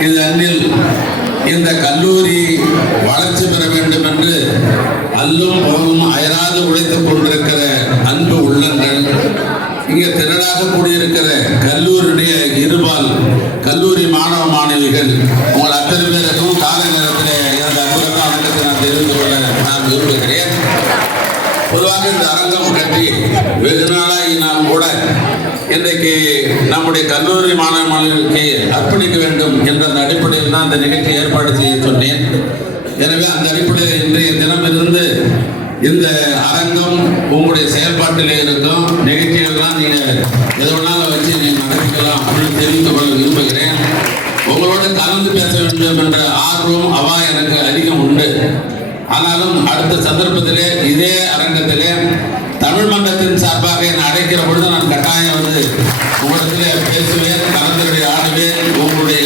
இது இந்த கல்லூரி வளர்ச்சி பெற வேண்டும் என்று அல்லும் பகவும் அயராது உழைத்துக் கொண்டிருக்கிற அன்பு உள்ளங்கள் இங்கே திரளாக கூடியிருக்கிற கல்லூரியுடைய இருபால் கல்லூரி மாணவ மாணவிகள் உங்கள் அத்தனை பேருக்கும் கால நேரத்தில் எனது அற்புதமான வணக்கத்தை நான் தெரிந்து கொள்ள நான் விரும்புகிறேன். பொதுவாக இந்த அரங்கம் கட்டி வெகு நாளாகி நான் கூட இன்றைக்கு நம்முடைய கல்லூரி மாணவ மாணவிகளுக்கு அர்ப்பணிக்க வேண்டும் என்ற அந்த அடிப்படையில் தான் அந்த நிகழ்ச்சி ஏற்பாடு செய்ய சொன்னேன். எனவே அந்த அடிப்படையில் இன்றைய தினமிருந்து இந்த அரங்கம் உங்களுடைய செயல்பாட்டிலே இருக்கும். நிகழ்ச்சிகள்லாம் நீங்கள் எது வேணாலும் வச்சு நீங்கள் நடத்திக்கலாம். அப்படின்னு தெரிந்து கொள்ள விரும்புகிறேன். உங்களோட கலந்து பேச வேண்டும் என்ற ஆர்வம் அவா எனக்கு அதிகம் உண்டு. ஆனாலும் அடுத்த சந்தர்ப்பத்திலே இதே அரங்கத்திலே தமிழ் மன்றத்தின் சார்பாக என்னை அழைக்கிற பொழுது நான் கட்டாயம் வந்து உங்களிடத்திலே பேசுவேன் கலந்துரை ஆடுவேன் உங்களுடைய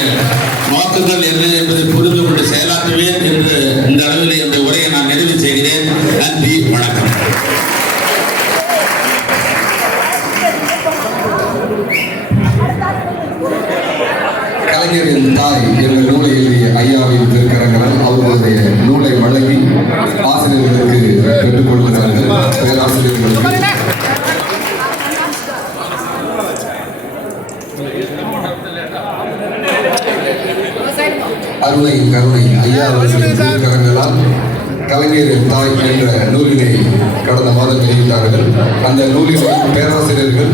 நோக்கங்கள் என்ன என்பதை புரிந்து கொண்டு செயலாற்றுவேன் என்று இந்த அளவில் இந்த உரையை நான் நிறைவு செய்கிறேன். நன்றி வணக்கம். கலைஞரின் தாய் என்ற நூலை எழுதிய ஐயாவின் திருக்கரங்கள் அவர்களுடைய நூலை அருணை கருணை. ஐயா அவர்களின் கரங்களால் கலைஞரின் தாய் என்ற நூலினை கடந்த மாதம் வெளியிட்டார்கள். அந்த நூலினை பேராசிரியர்கள்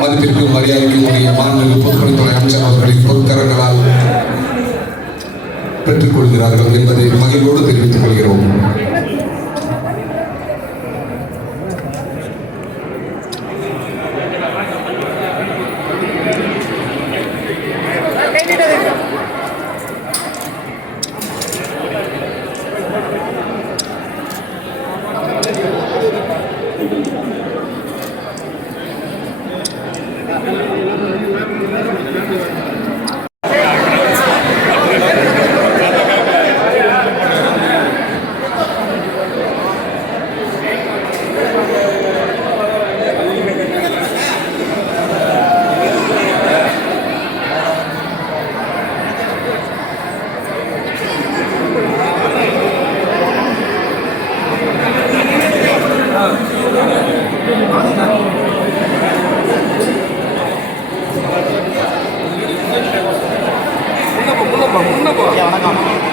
மதிப்பிற்கும் மரியாதைக்கும் உரிய மாண்புமிகு பொதுப்பணித்துறை அமைச்சர் அவர்களின் பொற்கரங்களால் பெற்றுக் கொள்கிறார்கள் என்பதை மகிழ்வோடு தெரிவித்துக் கொள்கிறோம். Tamam.